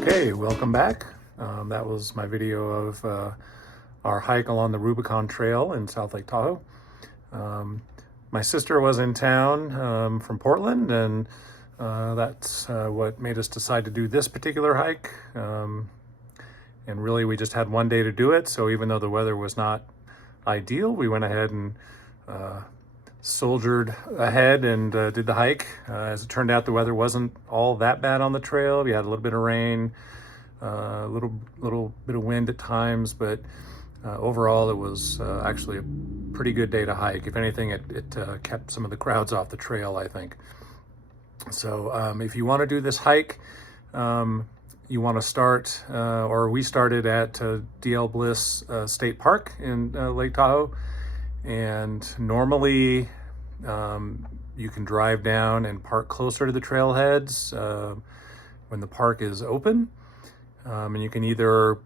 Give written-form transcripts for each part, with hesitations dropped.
Okay, welcome back. That was my video of our hike along the Rubicon Trail in South Lake Tahoe. My sister was in town from Portland, and that's what made us decide to do this particular hike. And really, we just had one day to do it, so even though the weather was not ideal, we went ahead and soldiered ahead and did the hike. As it turned out, the weather wasn't all that bad on the trail. We had a little bit of rain, a little bit of wind at times, but overall it was actually a pretty good day to hike. If anything, it kept some of the crowds off the trail, I think. So if you want to do this hike, you want to start, or we started at DL Bliss State Park in Lake Tahoe. And normally you can drive down and park closer to the trailheads when the park is open. And you can either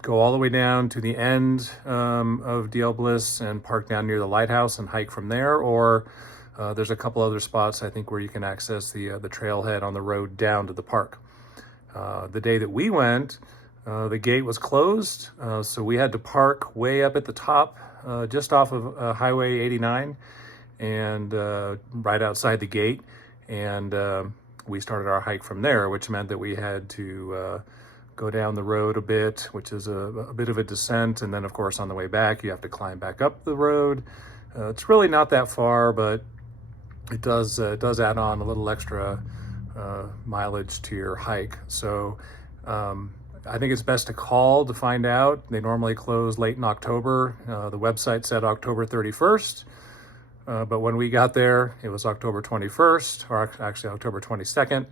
go all the way down to the end of DL Bliss and park down near the lighthouse and hike from there, or there's a couple other spots I think where you can access the trailhead on the road down to the park. The day that we went, the gate was closed, so we had to park way up at the top, just off of Highway 89 and right outside the gate, and we started our hike from there, which meant that we had to go down the road a bit, which is a bit of a descent, and then of course on the way back you have to climb back up the road. It's really not that far, but it does add on a little extra mileage to your hike. So I think it's best to call to find out. They normally close late in October. The website said October 31st, but when we got there, it was October 21st, or actually October 22nd.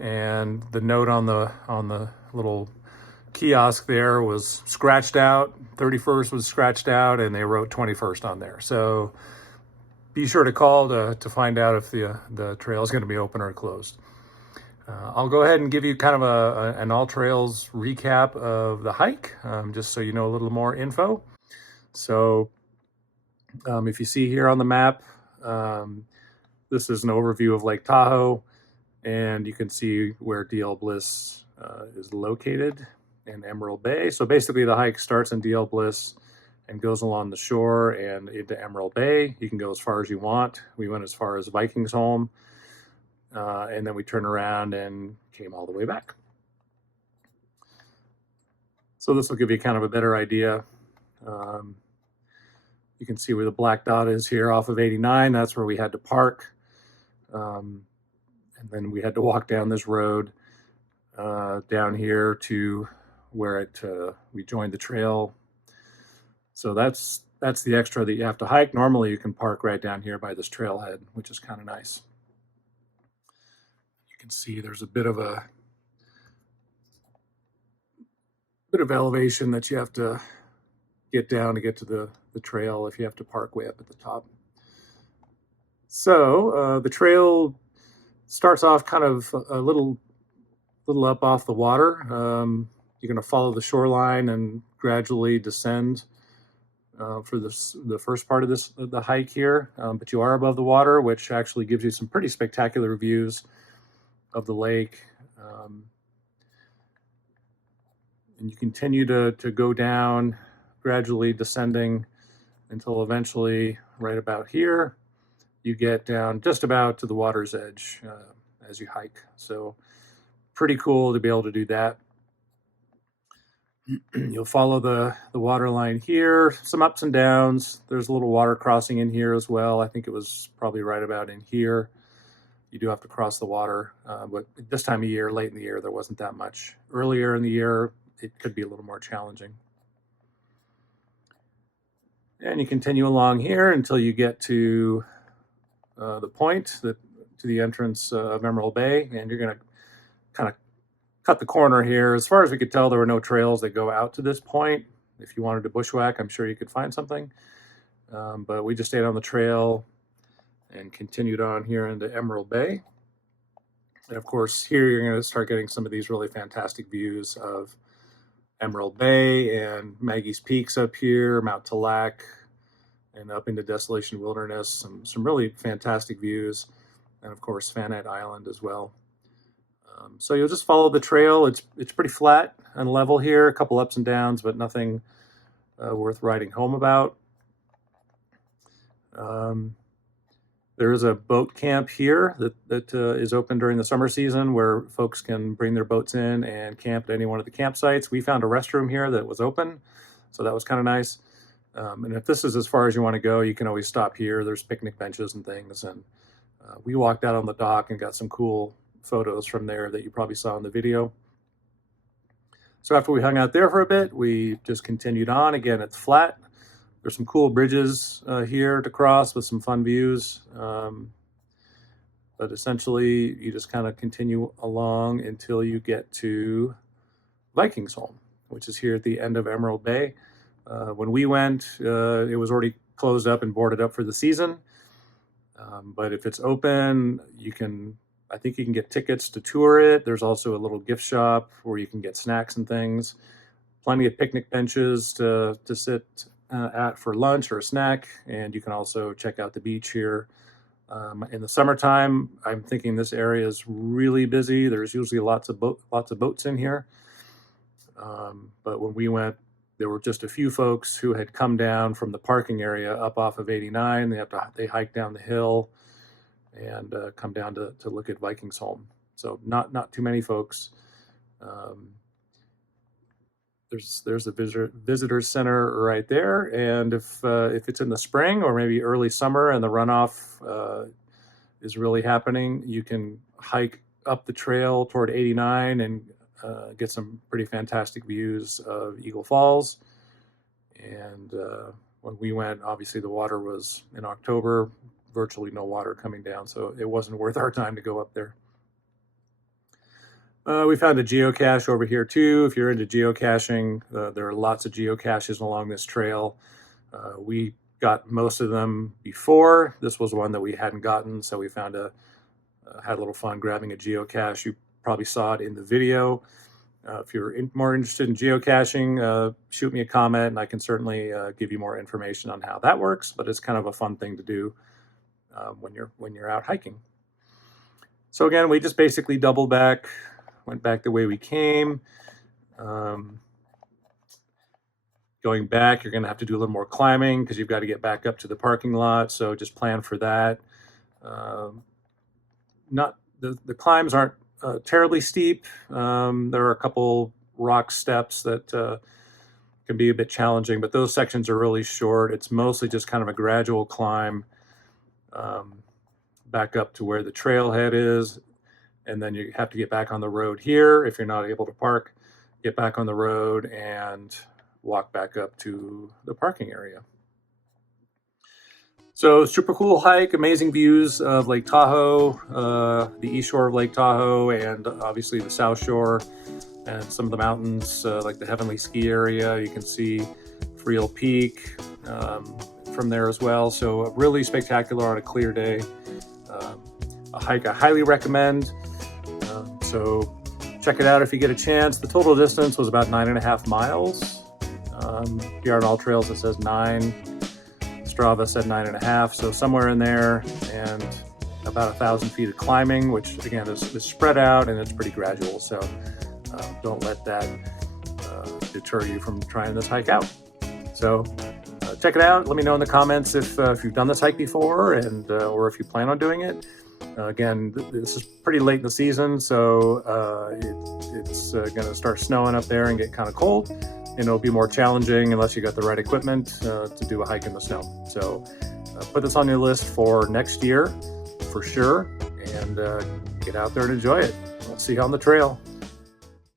And the note on the little kiosk there was scratched out. 31st was scratched out, and they wrote 21st on there. So be sure to call to find out if the trail is going to be open or closed. I'll go ahead and give you kind of an all trails recap of the hike, just so you know a little more info. So if you see here on the map, this is an overview of Lake Tahoe, and you can see where DL Bliss is located in Emerald Bay. So basically the hike starts in DL Bliss and goes along the shore and into Emerald Bay. You can go as far as you want. We went as far as Vikings Home. And then we turned around and came all the way back. So this will give you kind of a better idea. You can see where the black dot is here off of 89. That's where we had to park. And then we had to walk down this road down here to where we joined the trail. So that's the extra that you have to hike. Normally you can park right down here by this trailhead, which is kind of nice. You can see there's a bit of elevation that you have to get down to get to the trail if you have to park way up at the top. So the trail starts off kind of a little up off the water. You're going to follow the shoreline and gradually descend for the first part of the hike here, but you are above the water, which actually gives you some pretty spectacular views of the lake. And you continue to go down, gradually descending until eventually right about here you get down just about to the water's edge as you hike. So pretty cool to be able to do that. You'll follow the water line here, some ups and downs. There's a little water crossing in here as well. I think it was probably right about in here. You do have to cross the water, but this time of year, late in the year, there wasn't that much. Earlier in the year, it could be a little more challenging. And you continue along here until you get to the point, to the entrance of Emerald Bay, and you're going to kind of cut the corner here. As far as we could tell, there were no trails that go out to this point. If you wanted to bushwhack, I'm sure you could find something. But we just stayed on the trail and continued on here into Emerald Bay. And of course, here you're going to start getting some of these really fantastic views of Emerald Bay and Maggie's Peaks up here, Mount Talac, and up into Desolation Wilderness. Some really fantastic views. And of course, Fanette Island as well. So you'll just follow the trail. It's pretty flat and level here, a couple ups and downs, but nothing worth writing home about. There is a boat camp here that is open during the summer season where folks can bring their boats in and camp at any one of the campsites. We found a restroom here that was open, so that was kind of nice. And if this is as far as you want to go, you can always stop here. There's picnic benches and things. And we walked out on the dock and got some cool photos from there that you probably saw in the video. So after we hung out there for a bit, we just continued on. Again, it's flat. There's some cool bridges here to cross with some fun views. But essentially, you just kind of continue along until you get to Vikingsholm, which is here at the end of Emerald Bay. When we went, it was already closed up and boarded up for the season. But if it's open, I think you can get tickets to tour it. There's also a little gift shop where you can get snacks and things. Plenty of picnic benches to sit at for lunch or a snack, and you can also check out the beach here. In the summertime, I'm thinking this area is really busy. There's usually lots of boats in here. But when we went, there were just a few folks who had come down from the parking area up off of 89. They hike down the hill and come down to look at Vikingsholm. So not too many folks. There's a visitor center right there, and if it's in the spring or maybe early summer and the runoff is really happening, you can hike up the trail toward 89 and get some pretty fantastic views of Eagle Falls. And when we went, obviously the water was in October, virtually no water coming down, so it wasn't worth our time to go up there. We found a geocache over here too. If you're into geocaching, there are lots of geocaches along this trail. We got most of them before. This was one that we hadn't gotten, so we had a little fun grabbing a geocache. You probably saw it in the video. If you're more interested in geocaching, shoot me a comment and I can certainly give you more information on how that works, but it's kind of a fun thing to do when you're out hiking. So again, we just basically doubled back, went back the way we came. Going back, you're going to have to do a little more climbing because you've got to get back up to the parking lot, so just plan for that. The climbs aren't terribly steep. There are a couple rock steps that can be a bit challenging, but those sections are really short. It's mostly just kind of a gradual climb back up to where the trailhead is, and then you have to get back on the road here if you're not able to park. Get back on the road and walk back up to the parking area. So super cool hike, amazing views of Lake Tahoe, the east shore of Lake Tahoe, and obviously the south shore, and some of the mountains like the Heavenly Ski area. You can see Friel Peak from there as well. So really spectacular on a clear day. A hike I highly recommend. So check it out if you get a chance. The total distance was about 9.5 miles. Here on All Trails it says 9. Strava said 9.5, so somewhere in there, and about 1,000 feet of climbing, which again is spread out and it's pretty gradual. So don't let that deter you from trying this hike out. So check it out. Let me know in the comments if you've done this hike before, and or if you plan on doing it. Again, this is pretty late in the season, so it's going to start snowing up there and get kind of cold, and it'll be more challenging unless you got the right equipment to do a hike in the snow. So put this on your list for next year for sure, and get out there and enjoy it. We'll see you on the trail.